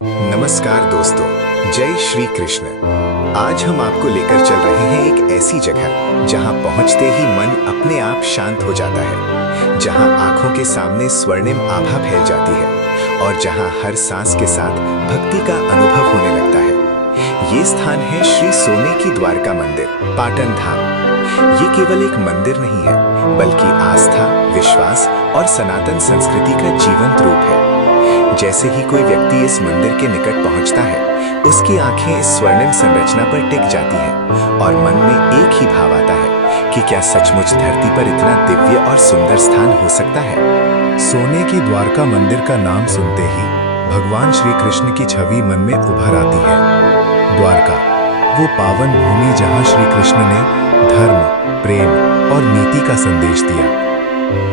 नमस्कार दोस्तों, जय श्री कृष्ण। आज हम आपको लेकर चल रहे हैं एक ऐसी जगह जहां पहुंचते ही मन अपने आप शांत हो जाता है, जहां आंखों के सामने स्वर्णिम आभा फैल जाती है और जहां हर सांस के साथ भक्ति का अनुभव होने लगता है। ये स्थान है श्री सोने की द्वारका मंदिर, पाटन धाम। ये केवल एक मंदिर नहीं है, बल्कि आस्था, विश्वास और सनातन संस्कृति का जीवंत रूप है। जैसे ही कोई व्यक्ति इस मंदिर के निकट पहुंचता है, उसकी आंखें इस स्वर्णिम संरचना पर टिक जाती हैं और मन में एक ही भाव आता है कि क्या सचमुच धरती पर इतना दिव्य और सुंदर स्थान हो सकता है। सोने की द्वारका मंदिर का नाम सुनते ही भगवान श्री कृष्ण की छवि मन में उभर आती है। द्वारका, वो पावन भूमि जहां श्री कृष्ण ने धर्म, प्रेम और नीति का संदेश दिया।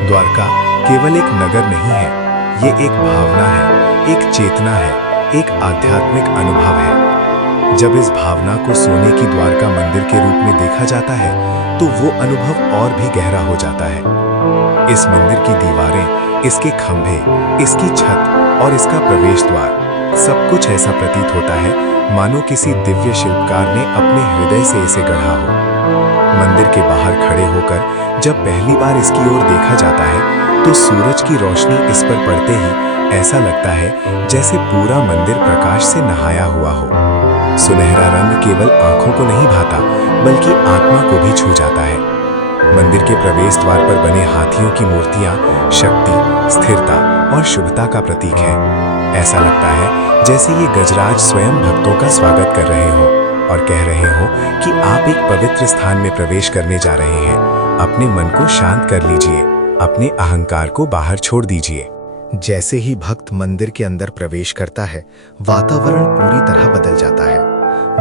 द्वारका केवल एक नगर नहीं है, ये एक भावना है, एक चेतना है, एक आध्यात्मिक अनुभव है। जब इस भावना को सोने की द्वारका मंदिर के रूप में देखा जाता है, तो वो अनुभव और भी गहरा हो जाता है। इस मंदिर की दीवारें, इसके खंभे, इसकी छत और इसका प्रवेश द्वार, सब कुछ ऐसा प्रतीत होता है मानो किसी दिव्य शिल्पकार ने अपने हृदय से इसे गढ़ा हो। मंदिर के बाहर खड़े होकर जब पहली बार इसकी ओर देखा जाता है, तो सूरज की रोशनी इस पर पड़ते ही ऐसा लगता है जैसे पूरा मंदिर प्रकाश से नहाया हुआ हो। सुनहरा रंग केवल आंखों को नहीं भाता, बल्कि आत्मा को भी छू जाता है। मंदिर के प्रवेश द्वार पर बने हाथियों की मूर्तियां शक्ति, स्थिरता और शुभता का प्रतीक है। ऐसा लगता है जैसे ये गजराज स्वयं भक्तों का स्वागत कर रहे हों और कह रहे हों कि आप एक पवित्र स्थान में प्रवेश करने जा रहे हैं। अपने मन को शांत कर लीजिए, अपने अहंकार को बाहर छोड़ दीजिए। जैसे ही भक्त मंदिर के अंदर प्रवेश करता है, वातावरण पूरी तरह बदल जाता है।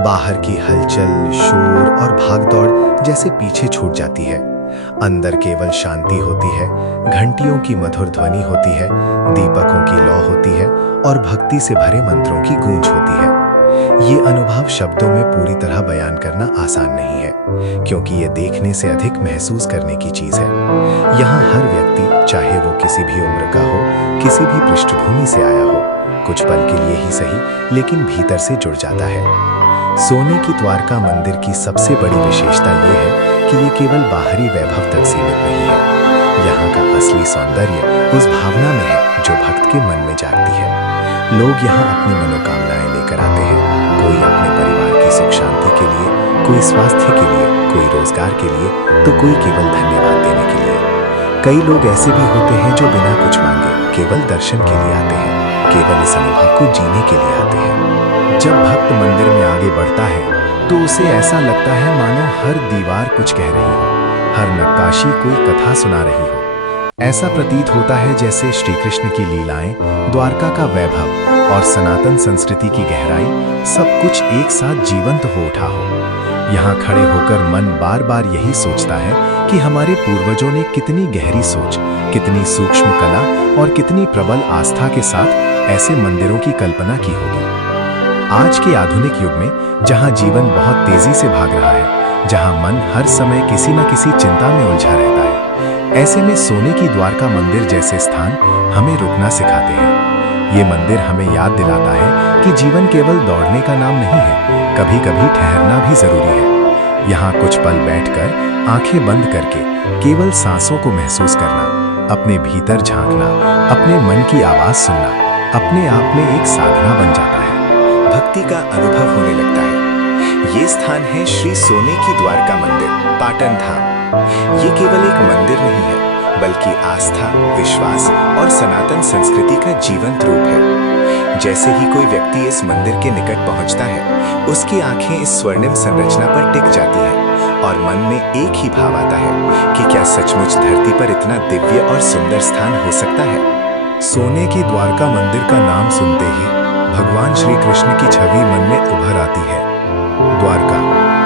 बाहर की हलचल, शोर और भागदौड़ जैसे पीछे छूट जाती है। अंदर केवल शांति होती है, घंटियों की मधुर ध्वनि होती है, दीपकों की लौ होती है और भक्ति से भरे मंत्रों की गूंज होती है। ये अनुभव शब्दों में पूरी तरह बयान करना आसान नहीं है, क्योंकि ये देखने से अधिक महसूस करने की चीज है। यहाँ हर व्यक्ति, चाहे वो किसी भी उम्र का हो, किसी भी पृष्ठभूमि से आया हो, कुछ पल के लिए ही सही, लेकिन भीतर से जुड़ जाता है। सोने की द्वारका मंदिर की सबसे बड़ी विशेषता ये है कि ये केवल बाहरी वैभव तक सीमित नहीं है। यहाँ का असली सौंदर्य उस भावना में है जो भक्त के मन में जागती है। लोग यहाँ अपनी मनोकामनाएं लेकर आते हैं, कोई अपने परिवार की सुख शांति के लिए, कोई स्वास्थ्य के लिए, कोई रोजगार के लिए, तो कोई केवल धन्यवाद देने के लिए। कई लोग ऐसे भी होते हैं जो बिना कुछ मांगे केवल दर्शन के लिए आते हैं, केवल इस अनुभव को जीने के लिए आते हैं। जब भक्त मंदिर में आगे बढ़ता है, तो उसे ऐसा लगता है मानो हर दीवार कुछ कह रही हो, हर नक्काशी कोई कथा सुना रही हो। ऐसा प्रतीत होता है जैसे श्री कृष्ण की लीलाएं, द्वारका का वैभव और सनातन संस्कृति की गहराई सब कुछ एक साथ जीवंत हो उठा हो। यहाँ खड़े होकर मन बार बार यही सोचता है कि हमारे पूर्वजों ने कितनी गहरी सोच, कितनी सूक्ष्म कला और कितनी प्रबल आस्था के साथ ऐसे मंदिरों की कल्पना की होगी। आज के आधुनिक युग में, जहाँ जीवन बहुत तेजी से भाग रहा है, जहाँ मन हर समय किसी न किसी चिंता में उलझा रहता है, ऐसे में सोने की द्वारका मंदिर जैसे स्थान हमें रुकना सिखाते हैं। ये मंदिर हमें याद दिलाता है कि जीवन केवल दौड़ने का नाम नहीं है, कभी कभी ठहरना भी जरूरी है। यहाँ कुछ पल बैठकर, आंखें बंद करके केवल सांसों को महसूस करना, अपने भीतर झांकना, अपने मन की आवाज सुनना, अपने आप में एक साधना बन जाता है। भक्ति का अनुभव होने लगता है। ये स्थान है श्री सोने की द्वारका मंदिर, पाटन धाम। ये केवल एक मंदिर नहीं है, बल्कि आस्था, विश्वास और सनातन संस्कृति का जीवंत रूप है। जैसे ही कोई व्यक्ति इस मंदिर के निकट पहुंचता है, उसकी आंखें इस स्वर्णिम संरचना पर टिक जाती हैं और मन में एक ही भाव आता है कि क्या सचमुच धरती पर इतना दिव्य और सुंदर स्थान हो सकता है। सोने की द्वारका मंदिर का नाम सुनते ही भगवान श्री कृष्ण की छवि मन में उभर आती है। द्वारका,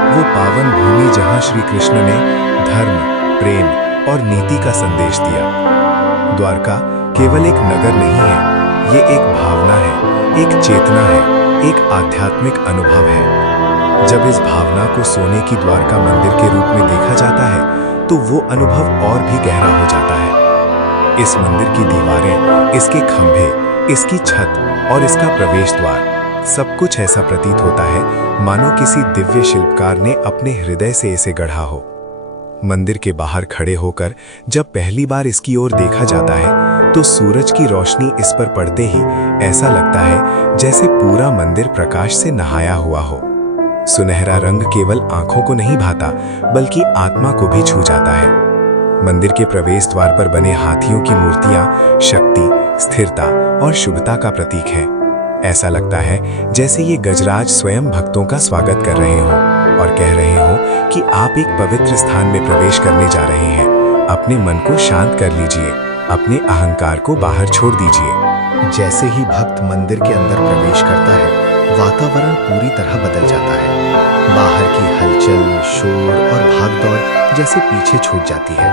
वो पावन भूमि जहां श्री कृष्ण ने धर्म, प्रेम और नीति का संदेश दिया। द्वारका केवल एक नगर नहीं है, ये एक भावना है, एक चेतना है, एक आध्यात्मिक अनुभव है। जब इस भावना को सोने की द्वारका मंदिर के रूप में देखा जाता है, तो वो अनुभव और भी गहरा हो जाता है। इस मंदिर की दीवारें, इसके खंभे, इसकी छत और इसका प्रवेश द्वार, सब कुछ ऐसा प्रतीत होता है मानो किसी दिव्य शिल्पकार ने अपने हृदय से इसे गढ़ा हो। मंदिर के बाहर खड़े होकर जब पहली बार इसकी ओर देखा जाता है तो सूरज की रोशनी इस पर पड़ते ही ऐसा लगता है जैसे पूरा मंदिर प्रकाश से नहाया हुआ हो। सुनहरा रंग केवल आंखों को नहीं भाता बल्कि आत्मा को भी छू जाता है। मंदिर के प्रवेश द्वार पर बने हाथियों की मूर्तियां शक्ति, स्थिरता और शुभता का प्रतीक हैं। ऐसा लगता है जैसे ये गजराज स्वयं भक्तों का स्वागत कर रहे हों और कह रहे हों कि आप एक पवित्र स्थान में प्रवेश करने जा रहे हैं। अपने मन को शांत कर लीजिए, अपने अहंकार को बाहर छोड़ दीजिए। जैसे ही भक्त मंदिर के अंदर प्रवेश करता है, वातावरण पूरी तरह बदल जाता है। बाहर की हलचल, शोर और भागदौड़ जैसे पीछे छूट जाती है।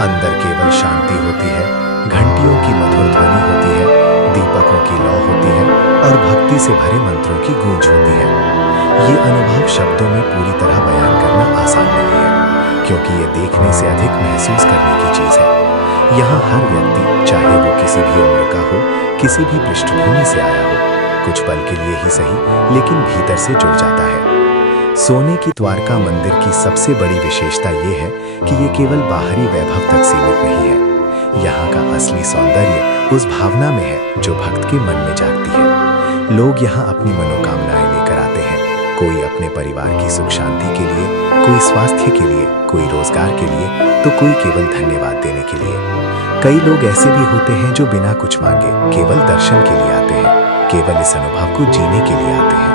अंदर केवल शांति होती है, घंटियों की मधुर ध्वनि होती है, दीपकों की लौ होती है और भक्ति से भरे मंत्रों की गूंज होती है। ये अनुभव शब्दों में पूरी तरह बयान करना आसान नहीं है, क्योंकि ये देखने से अधिक महसूस करने की चीज है। यहाँ हर व्यक्ति, चाहे वो किसी भी उम्र का हो, किसी भी पृष्ठभूमि से आया हो, कुछ पल के लिए ही सही लेकिन भीतर से जुड़ जाता है। सोने की द्वारका मंदिर की सबसे बड़ी विशेषता ये है कि ये केवल बाहरी वैभव तक सीमित नहीं है। यहाँ का असली सौंदर्य उस भावना में है जो भक्त के मन में जागती है। लोग यहाँ अपनी मनोकामनाएं लेकर आते हैं, कोई अपने परिवार की सुख शांति के लिए, कोई स्वास्थ्य के लिए, कोई रोजगार के लिए, तो कोई केवल धन्यवाद देने के लिए। कई लोग ऐसे भी होते हैं जो बिना कुछ मांगे केवल दर्शन के लिए आते हैं, केवल इस अनुभव को जीने के लिए आते हैं।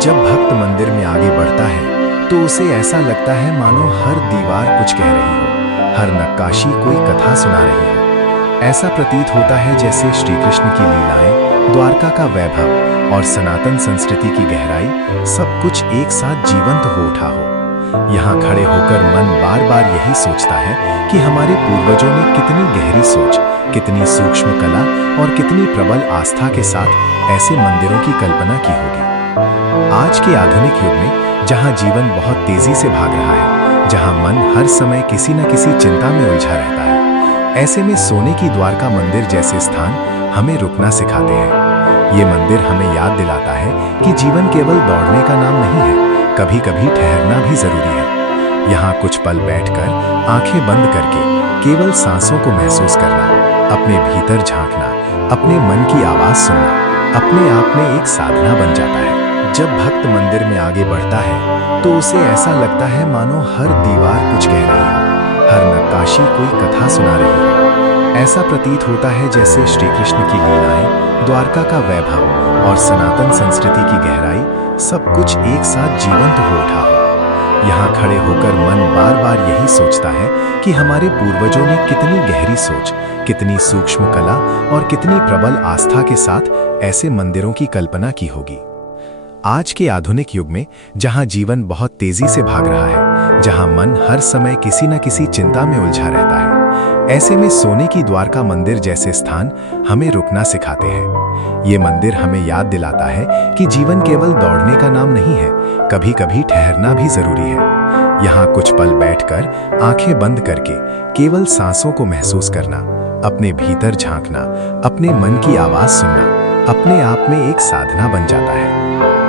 जब भक्त मंदिर में आगे बढ़ता है तो उसे ऐसा लगता है मानो हर दीवार कुछ कह रही हो, हर नक्काशी कोई कथा सुना रही हो। ऐसा प्रतीत होता है जैसे श्री कृष्ण की लीलाएं, द्वारका का वैभव और सनातन संस्कृति की गहराई सब कुछ एक साथ जीवंत हो उठा हो। यहाँ खड़े होकर मन बार बार यही सोचता है कि हमारे पूर्वजों ने कितनी गहरी सोच, कितनी सूक्ष्म कला और कितनी प्रबल आस्था के साथ ऐसे मंदिरों की कल्पना की होगी। आज के आधुनिक युग में जहाँ जीवन बहुत तेजी से भाग रहा है, जहाँ मन हर समय किसी न किसी चिंता में उलझा रहता है, ऐसे में सोने की द्वारका मंदिर जैसे स्थान हमें रुकना सिखाते हैं। ये मंदिर हमें याद दिलाता है कि जीवन केवल दौड़ने का नाम नहीं है, कभी कभी ठहरना भी जरूरी है। यहाँ कुछ पल बैठकर आंखें बंद करके केवल सांसों को महसूस करना, अपने भीतर झांकना, अपने मन की आवाज सुनना अपने आप में एक साधना बन जाता है। जब भक्त मंदिर में आगे बढ़ता है तो उसे ऐसा लगता है मानो हर दीवार कुछ कह रही हो, हर नक्काशी कोई कथा सुना रही है। ऐसा प्रतीत होता है जैसे श्री कृष्ण की लीलाएं, द्वारका का वैभव और सनातन संस्कृति की गहराई सब कुछ एक साथ जीवंत हो उठा हो। यहाँ खड़े होकर मन बार बार यही सोचता है कि हमारे पूर्वजों ने कितनी गहरी सोच, कितनी सूक्ष्म कला और कितनी प्रबल आस्था के साथ ऐसे मंदिरों की कल्पना की होगी। आज के आधुनिक युग में जहां जीवन बहुत तेजी से भाग रहा है, जहां मन हर समय किसी न किसी चिंता में उलझा रहता है, ऐसे में सोने की द्वारका मंदिर जैसे स्थान हमें रुकना सिखाते हैं। ये मंदिर हमें याद दिलाता है कि जीवन केवल दौड़ने का नाम नहीं है, कभी कभी ठहरना भी जरूरी है। यहाँ कुछ पल बैठकर आंखें बंद करके केवल सांसों को महसूस करना, अपने भीतर झांकना, अपने मन की आवाज सुनना अपने आप में एक साधना बन जाता है।